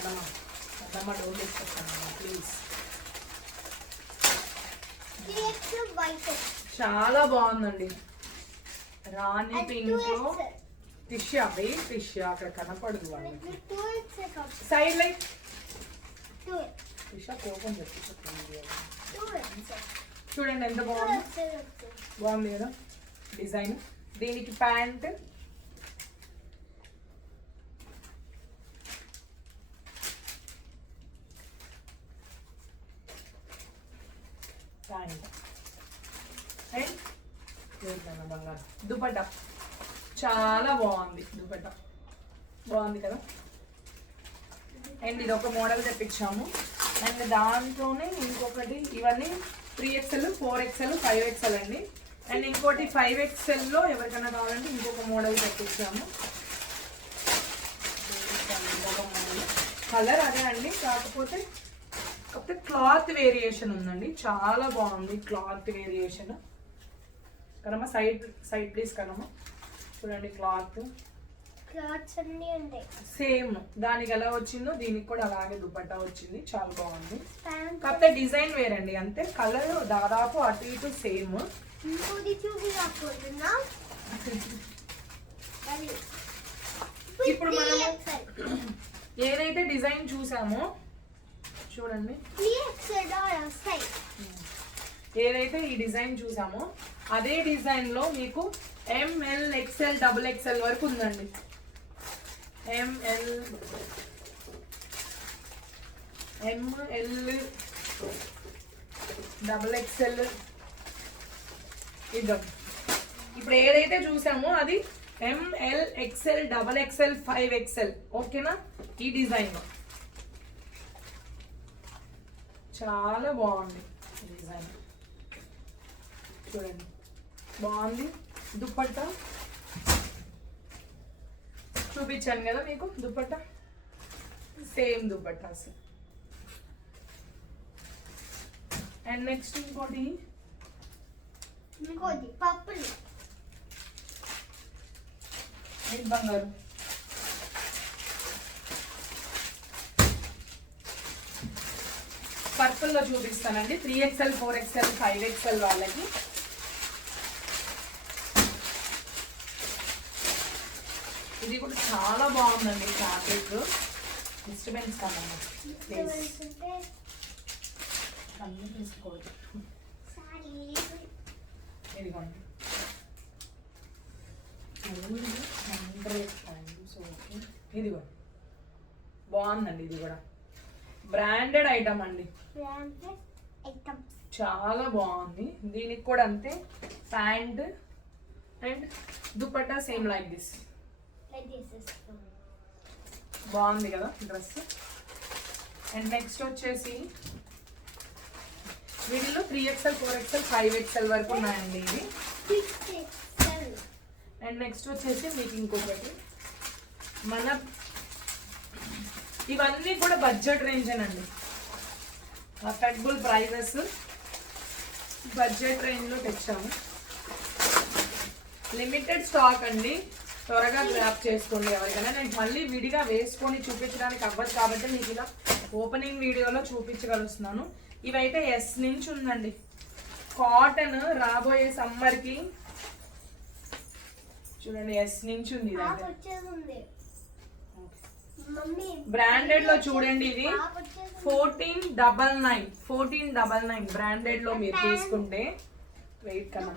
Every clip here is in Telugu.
అదమ్మా డోర్ తీసుకొస్తానమ్మా ప్లీజ్. చాలా బాగుందండి. రాణి పింక్ లో ఫిష్, అవి ఫిష్ అక్కడ కనపడదు వాళ్ళకి. సైడ్ లైట్ ఫిష్ కోపం చెప్పండి. చూడండి ఎంత బాగుంది, బాగుంది కదా డిజైన్. దీనికి ప్యాంట్, బంగారు దుపట్టా చాలా బాగుంది. దుపట్టా బాగుంది కదా. అండ్ ఇది ఒక మోడల్ తెప్పించాము. అండ్ దాంట్లోనే ఇంకొకటి, ఇవన్నీ 3XL, 4XL, 5XL అండి. అండ్ ఇంకోటి 5XL లో ఎవరికైనా కావాలంటే ఇంకొక మోడల్ తెప్పించాము. కలర్ అదే అండి, కాకపోతే క్లాత్ వేరియేషన్ ఉందండి. చాలా బాగుంది క్లాత్ వేరియేషన్. కదమ్మా సైడ్ ప్లీజ్ కదమ్మా. చూడండి క్లాత్స్ అన్నీ ఉంటాయి సేమ్. దానికి ఎలా వచ్చిందో దీనికి కూడా అలాగే దుపట్టా వచ్చింది. చాలా బాగుంది. కాకపోతే డిజైన్ వేరండి అంతే. కలర్ దాదాపు అటు ఇటు సేమ్. ఇప్పుడు మనం ఏదైతే డిజైన్ చూసామో చూడండి, ఏదైతే ఈ డిజైన్ చూసామో అదే డిజైన్ లో మీకు ML, XL, XXL వరకు ఉందండి. ML, XXL ఇద్దాం. ఇప్పుడు ఏదైతే చూసామో అది ML, XL, XXL, 5XL. ఓకేనా? ఈ డిజైన్ లో చాలా బాగుంది డిజైన్. చూడండి బాగుంది. దుపట్టా చూపించాను కదా మీకు. Dupatta same dupattas. And next ఇంకోటి పర్పుల్ బంగారు. పర్పుల్ లో చూపిస్తానండి. 3XL, 4XL, 5XL వాళ్ళకి. ఇది కూడా చాలా బాగుందండి ఫ్యాబ్రిక్. డిస్టర్బెన్స్ కాదమ్మా అన్నీ తీసుకోవచ్చు. ఇదిగోండి ఇదిగో బాగుందండి. ఇది కూడా బ్రాండెడ్ ఐటమ్ అండి, చాలా బాగుంది. దీనికి కూడా అంతే pant and dupatta same like this. బాగుంది కదా డ్రెస్. అండ్ నెక్స్ట్ వచ్చేసి వీటిలో 3XL, 4XL, 5XL వరకు ఉన్నాయండి ఇవి. అండ్ నెక్స్ట్ వచ్చేసి మీకు ఇంకొకటి ఇవన్నీ కూడా బడ్జెట్ రేంజ్ అండి. అఫోర్డబుల్ ప్రైజెస్, బడ్జెట్ రేంజ్ లో తెచ్చాము. లిమిటెడ్ స్టాక్ అండి, త్వరగా గ్రాప్ చేసుకోండి ఎవరికైనా. నేను మళ్ళీ విడిగా వేసుకొని చూపించడానికి అవ్వదు కాబట్టి మీకు ఇలా ఓపెనింగ్ వీడియోలో చూపించగలుగుతున్నాను. ఇవైతే ఎస్ నుంచి ఉందండి. కాటన్ రాబోయే సమ్మర్కి చూడండి ఎస్ నుంచి ఉంది. బ్రాండెడ్ లో చూడండి ఇది 1499 బ్రాండెడ్ లో మీరు తీసుకుంటే. వెయిట్ కన్నా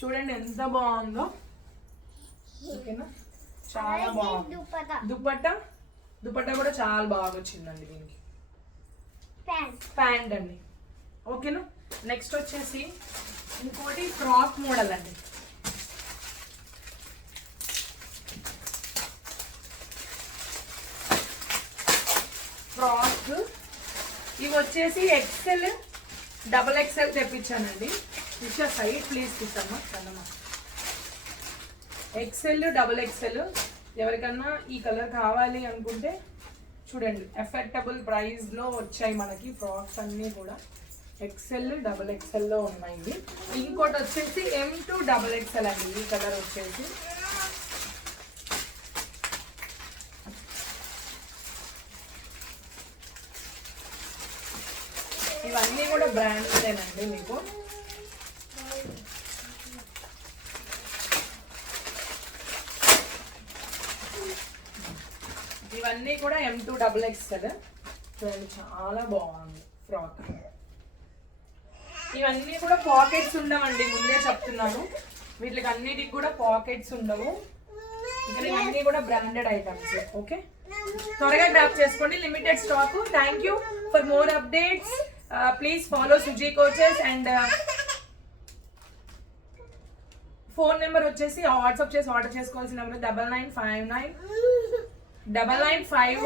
చూడండి ఎంత బాగుందో. ఓకేనా? చాలా బాగుంది. దుపట్టా కూడా చాలా బాగా వచ్చిందండి దీనికి. ప్యాంట్ అండి. ఓకేనా? నెక్స్ట్ వచ్చేసి ఇంకోటి ఫ్రాక్ మోడల్ అండి. ఫ్రాక్ ఇవి వచ్చేసి XL, XXL తెప్పించానండి. ఇచ్చా సైడ్ ప్లీజ్ తీసమ్మా కదమ్మా. XL, XXL ఎవరికన్నా ఈ కలర్ కావాలి అనుకుంటే చూడండి అఫోర్డబుల్ ప్రైస్ లో వచ్చాయి మనకి ఫ్రాక్స్ అన్నీ కూడా. XL, XXL లో ఉన్నాయి. ఇంకోటి వచ్చేసి M to XXL అండి. ఈ కలర్ వచ్చేసి ఇవన్నీ కూడా బ్రాండెడేనండి మీకు. ఇవన్నీ కూడా M2XXL. చూడండి చాలా బాగుంది ఫ్రాక్. ఇవన్నీ కూడా పాకెట్స్ ఉండవండి, ముందే చెప్తున్నాను. వీటికి అన్నిటికి కూడా పాకెట్స్ ఉండవు. ఇక్కడ ఇవన్నీ కూడా బ్రాండెడ్ ఐటమ్స్. ఓకే, త్వరగా గ్రాప్ చేసుకోండి, limited stock. Thank you for more updates. Please follow Suji coaches. And phone number వచ్చేసి వాట్సాప్ చేసి ఆర్డర్ చేసుకోవాల్సిన నెంబర్ 9959 9951